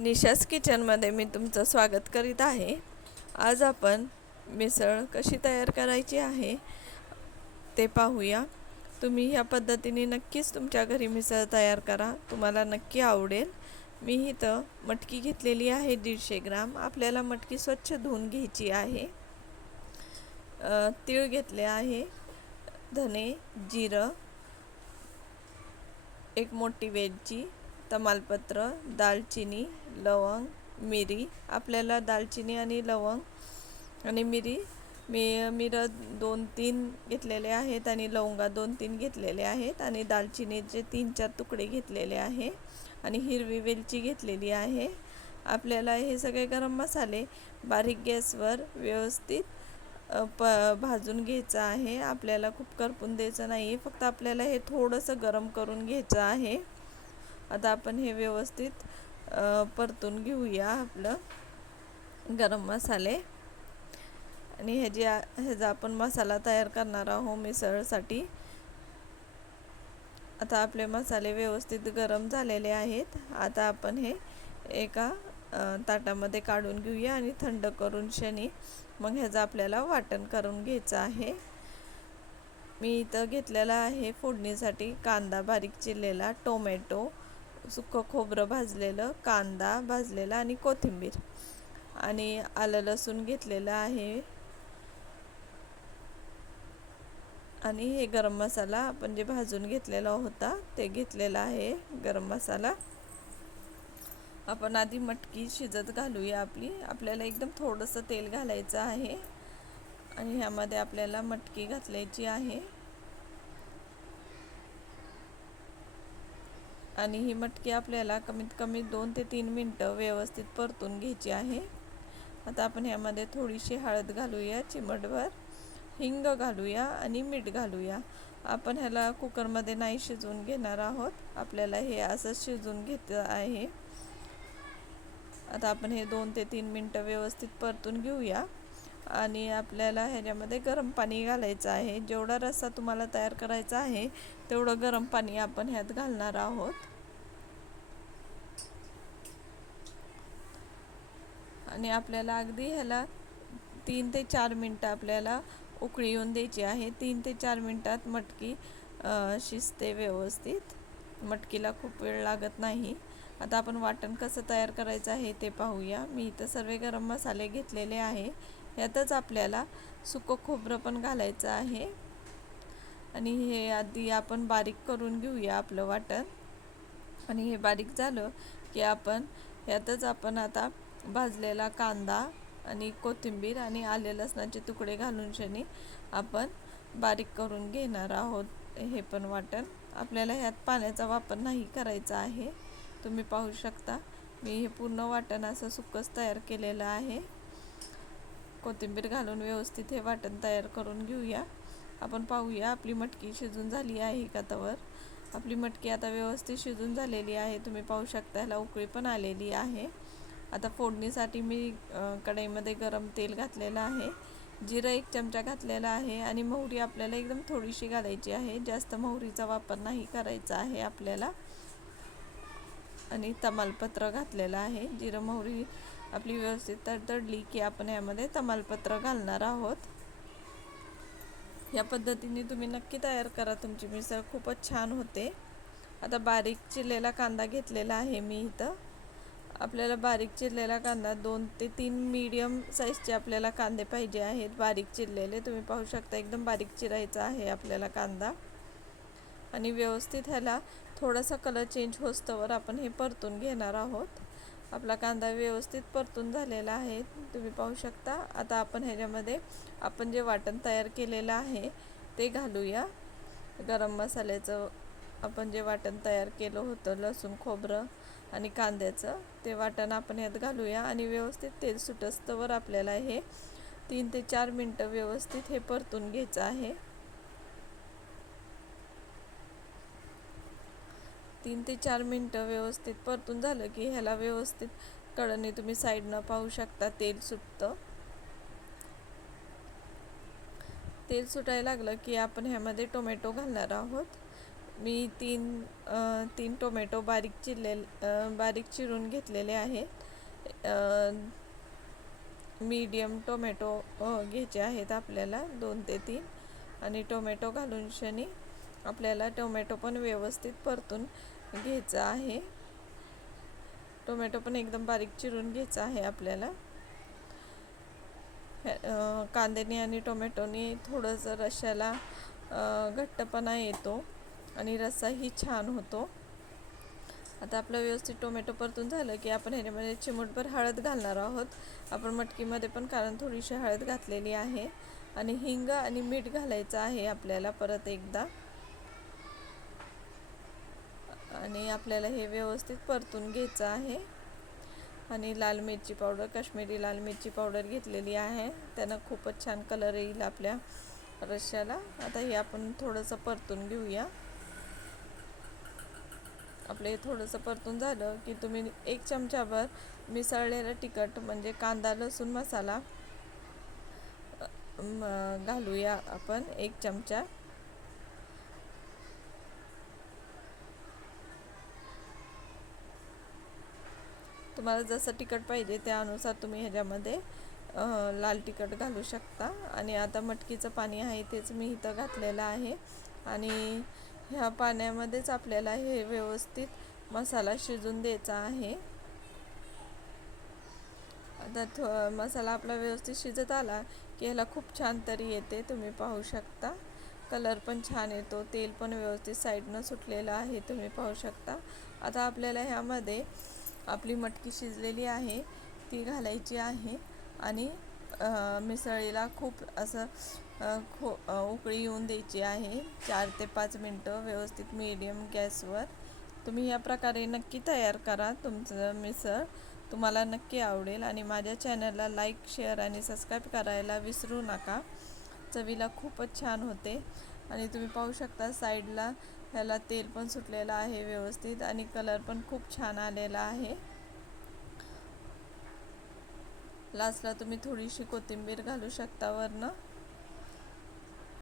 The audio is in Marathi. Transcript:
निशास किचनमध्ये मी तुमचं स्वागत करीत आहे। आज आपण मिसळ कशी तयार करायची आहे ते पाहूया। तुम्ही ह्या पद्धतीने नक्कीच तुमच्या घरी मिसळ तयार करा, तुम्हाला नक्की आवडेल। मी इथं मटकी घेतलेली आहे 150 ग्राम। आपल्याला मटकी स्वच्छ धुवून घ्यायची आहे। तीळ घेतले आहे, धने, जिरं, एक मोठी वेलची, तमालपत्र, दालचिनी, लवंग, मिरी। आपल्याला दालचिनी आणि लवंग आणि मिरं 2-3 घेतलेले आहेत आणि लवंगा 2-3 घेतलेले आहेत आणि दालचिनीचे 3-4 तुकडे घेतलेले आहे आणि हिरवी वेलची घेतलेली आहे। आपल्याला हे सगळे गरम मसाले बारीक गॅसवर व्यवस्थित भाजून घ्यायचं आहे। आपल्याला खूप करपून द्यायचं नाही, फक्त आपल्याला हे थोडंसं गरम करून घ्यायचं आहे। आता आपण हे व्यवस्थित परतून घेऊया आपलं गरम मसाले आणि ह्याचा आपण मसाला तयार करणार आहोत मिसळसाठी। आता आपले मसाले व्यवस्थित गरम झालेले आहेत। आता आपण हे एका ताटामध्ये काढून घेऊया आणि थंड करून क्षणी मग ह्याचं आपल्याला वाटण करून घ्यायचं आहे। मी इथं घेतलेला आहे फोडणीसाठी कांदा बारीक चिरलेला, टोमॅटो, सुकं खोबरं भाजलेलं, कांदा भाजलेला आणि कोथिंबीर आणि आलं लसूण घेतलेलं आहे आणि हे गरम मसाला आपण जे भाजून घेतलेला होता ते घेतलेला आहे गरम मसाला। आपण आधी मटकी शिजत घालूया आपल्याला एकदम थोडंसं तेल घालायचं आहे आणि ह्यामध्ये आपल्याला मटकी घालायची आहे आणि ही मटकी आपल्याला कमीत कमी 2 ते 3 मिनिटं व्यवस्थित परतून घ्यायची आहे। आता आपण ह्यामध्ये थोडीशी हळद घालूया, चिमटभर हिंग घालूया आणि मीठ घालूया। आपण ह्याला कुकरमध्ये नाही शिजवून घेणार आहोत, आपल्याला हे असंच शिजवून घ्यायचं आहे। आता आपण हे 2 ते 3 मिनिटं व्यवस्थित परतून घेऊया आणि आपल्याला ह्याच्यामध्ये गरम पाणी घालायचं आहे। जेवढा रस्सा तुम्हाला तयार करायचा आहे तेवढं गरम पाणी आपण ह्यात घालणार आहोत आणि आपल्याला अगदी ह्याला 3 ते 4 मिनिटं आपल्याला उकळी येऊन द्यायची आहे। 3 ते 4 मिनिटात मटकी शिजते व्यवस्थित, मटकीला खूप वेळ लागत नाही। आता आपण वाटण कसं तयार करायचं आहे ते पाहूया। मी इथं सर्व गरम मसाले घेतलेले आहे, यातच आपल्याला सुकं खोबरं पण घालायचं आहे आणि हे आधी आपण बारीक करून घेऊया आपलं वाटण आणि हे बारीक झालं की आपण यातच आपण आता भाजलेला कांदा आणि कोथिंबीर आणि आले लसणाचे तुकडे घालून शनी आपण बारीक करून घेणार आहोत। हे पण वाटण आपल्याला ह्यात पाण्याचा वापर नाही करायचा आहे। तुम्ही पाहू शकता मी हे पूर्ण वाटण असं सुक्कच तयार केलेलं आहे। कोथिंबीर घालून व्यवस्थित हे वाटण तयार करून घेऊया। आपण पाहूया आपली मटकी शिजून झाली आहे का। तर आपली मटकी आता व्यवस्थित शिजून झालेली आहे, तुम्ही पाहू शकता ह्याला उकळी पण आलेली आहे। आता फोडणीसाठी मी कढईमध्ये गरम तेल घातलेलं आहे, जिरं 1 चमचा घातलेला आहे आणि मोहरी आपल्याला एकदम थोडीशी घालायची आहे, जास्त मोहरीचा वापर नाही करायचा आहे आपल्याला आणि तमालपत्र घातलेलं आहे। जिरं मोहरी आपली व्यवस्थित तडतडली की आपण यामध्ये तमालपत्र घालणार आहोत। या पद्धतीने तुम्ही नक्की तयार करा, तुमची मिसळ खूपच छान होते। आता बारीक चिरलेला कांदा घेतलेला आहे मी इथं। आपल्याला बारीक चिरलेला कांदा 2 ते 3 मीडियम साईजचे आपल्याला कांदे पाहिजे आहेत, बारीक चिरलेले। तुम्ही पाहू शकता एकदम बारीक चिरायचा आहे आपल्याला कांदा आणि व्यवस्थित ह्याला थोडासा कलर चेंज होस्तवर आपण हे परतून घेणार आहोत। आपला कांदा व्यवस्थित परतून झालेला आहे, तुम्ही पाहू शकता। आता आपण ह्याच्यामध्ये आपण जे वाटण तयार केलेलं आहे ते घालूया। गरम मसाल्याचं आपण जे वाटण तयार केलं होतं लसूण खोबरं आणि कांद्याचं, ते वाटण आपण यात घालूया आणि व्यवस्थित तेल सुटस्तवर आपल्याला हे 3 ते 4 मिनिटं व्यवस्थित हे परतून घ्यायचं आहे। 3 ते 4 मिनिटं व्यवस्थित परतून झालं की ह्याला व्यवस्थित कढईने तुम्ही साईडनं पाहू शकता तेल सुटतं। तेल सुटायला लागलं की आपण ह्यामध्ये टोमॅटो घालणार आहोत। मी तीन टोमॅटो बारीक चिरून घेतलेले आहेत. मीडियम टोमॅटो घ्यायचे आहेत आपल्याला 2 ते 3. आणि टोमॅटो घालून शनी आपल्याला टोमॅटो पण व्यवस्थित परतून घ्यायचा आहे. टोमॅटो पण एकदम बारीक चिरून घ्यायचा आहे आपल्याला. कांद्याने आणि टोमॅटोने थोडंसं रश्श्याला घट्टपणा येतो आणि रस्साही छान होतो. आता आपलं व्यवस्थित टोमॅटो परतून झालं की आपण ह्याच्यामध्ये चिमूटभर हळद घालणार आहोत. आपण मटकीमध्ये पण कारण थोडीशी हळद घातलेली आहे. आणि हिंग आणि मीठ घालायचं आहे आपल्याला परत एकदा. आणि आपल्याला हे व्यवस्थित परतून घ्यायचं आहे. आणि लाल मिरची पावडर, काश्मीरी लाल मिरची पावडर घेतलेली आहे. त्यानं खूपच छान कलर येईल आपल्या रश्श्याला. आता हे आपण थोडंसं परतून घेऊया. आपले थोडंसं परतून झालं की तुम्ही 1 चमचाभर मिसळलेलं तिखट म्हणजे कांदा लसूण मसाला घालूया आपण 1 चमचा. तुम्हाला जसं तिखट पाहिजे त्यानुसार तुम्ही ह्याच्यामध्ये लाल तिखट घालू शकता. आणि आता मटकीचं पाणी आहे तेच मी इथं घातलेलं आहे. आणि ह्या पाण्यामध्येच आपल्याला हे व्यवस्थित मसाला शिजून द्यायचा आहे. आता मसाला आपला व्यवस्थित शिजत आला की ह्याला खूप छान तरी येते, तुम्ही पाहू शकता. कलर पण छान येतो, तेल पण व्यवस्थित साईडनं सुटलेलं आहे, तुम्ही पाहू शकता. आता आपल्याला ह्यामध्ये आपली मटकी शिजलेली आहे ती घालायची आहे. आणि मिसळीला खूप असं उकळी येऊन द्यायची आहे 4 ते 5 मिनटं व्यवस्थित मीडियम गॅसवर. तुम्ही या प्रकारे नक्की तयार करा, तुमचं मिसळ तुम्हाला नक्की आवडेल. आणि माझ्या चॅनलला लाईक, शेअर आणि सबस्क्राईब करायला विसरू नका. चवीला खूपच छान होते. आणि तुम्ही पाहू शकता साईडला ह्याला तेल पण सुटलेलं आहे व्यवस्थित आणि कलर पण खूप छान आलेला आहे. लास्टला तुम्ही थोडीशी कोथिंबीर घालू शकता वरनं.